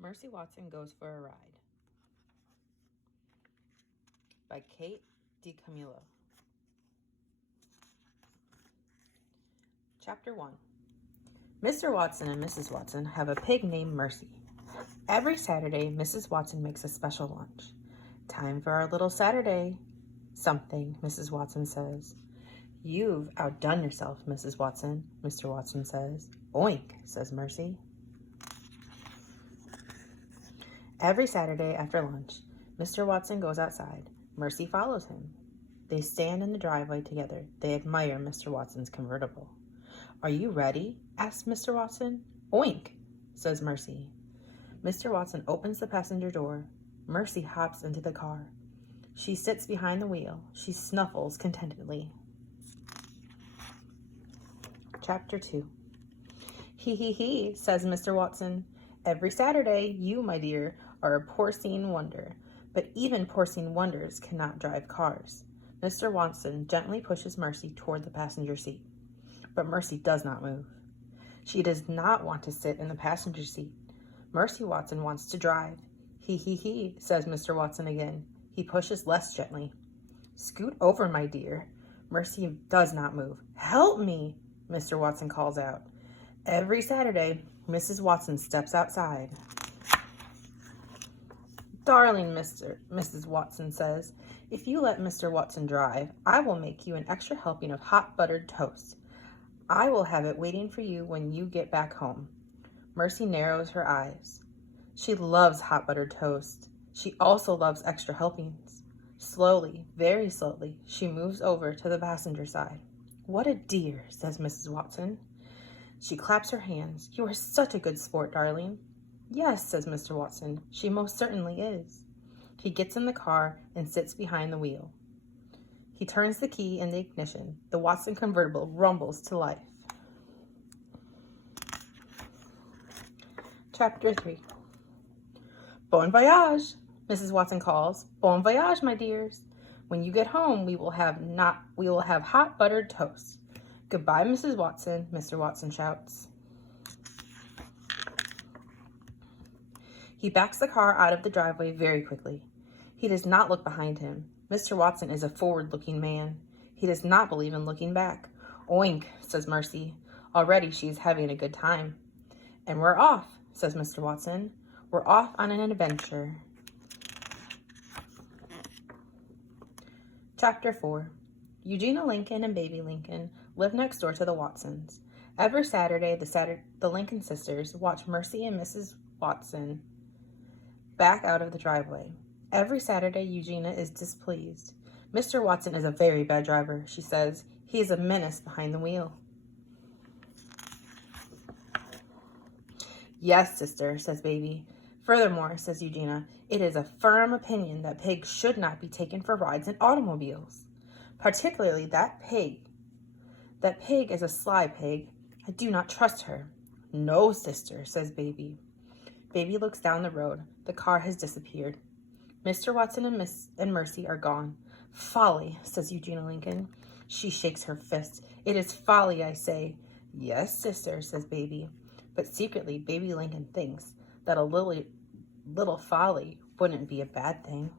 Mercy Watson Goes for a Ride by Kate DiCamillo. Chapter 1. Mr. Watson and Mrs. Watson have a pig named Mercy. Every Saturday, Mrs. Watson makes a special lunch. Time for our little Saturday something, Mrs. Watson says. You've outdone yourself, Mrs. Watson, Mr. Watson says. Oink, says Mercy. Every Saturday after lunch, Mr. Watson goes outside. Mercy follows him. They stand in the driveway together. They admire Mr. Watson's convertible. Are you ready? asks Mr. Watson. Oink, says Mercy. Mr. Watson opens the passenger door. Mercy hops into the car. She sits behind the wheel. She snuffles contentedly. Chapter 2. He, says Mr. Watson. Every Saturday, you, my dear, are a porcine wonder. But even porcine wonders cannot drive cars. Mr. Watson gently pushes Mercy toward the passenger seat. But Mercy does not move. She does not want to sit in the passenger seat. Mercy Watson wants to drive. He, says Mr. Watson again. He pushes less gently. Scoot over, my dear. Mercy does not move. Help me, Mr. Watson calls out. Every Saturday, Mrs. Watson steps outside. Darling Mrs. Watson says, if you let Mr. Watson drive, I will make you an extra helping of hot buttered toast. I will have it waiting for you when you get back home. Mercy narrows her eyes. She loves hot buttered toast. She also loves extra helpings. Slowly, very slowly, she moves over to the passenger side. What a dear, says Mrs. Watson. She claps her hands. You are such a good sport, darling. Yes, says Mr. Watson. She most certainly is. He gets in the car and sits behind the wheel. He turns the key in the ignition. The Watson convertible rumbles to life. Chapter 3. Bon voyage, Mrs. Watson calls. Bon voyage, my dears. When you get home, we will have hot buttered toast. Goodbye, Mrs. Watson, Mr. Watson shouts. He backs the car out of the driveway very quickly. He does not look behind him. Mr. Watson is a forward-looking man. He does not believe in looking back. Oink, says Mercy. Already she is having a good time. And we're off, says Mr. Watson. We're off on an adventure. Chapter 4. Eugenia Lincoln and baby Lincoln live next door to the Watsons. Every Saturday, the Lincoln sisters watch Mercy and Mrs. Watson back out of the driveway. Every Saturday, Eugenia is displeased. Mr. Watson is a very bad driver, she says. He is a menace behind the wheel. Yes, sister, says baby. Furthermore, says Eugenia, it is a firm opinion that pigs should not be taken for rides in automobiles. Particularly that pig. That pig is a sly pig. I do not trust her. No, sister, says baby. Baby looks down the road. The car has disappeared. Mr. Watson and Mercy are gone. Folly, says Eugenia Lincoln. She shakes her fist. It is folly, I say. Yes, sister, says baby. But secretly, baby Lincoln thinks that a little folly wouldn't be a bad thing.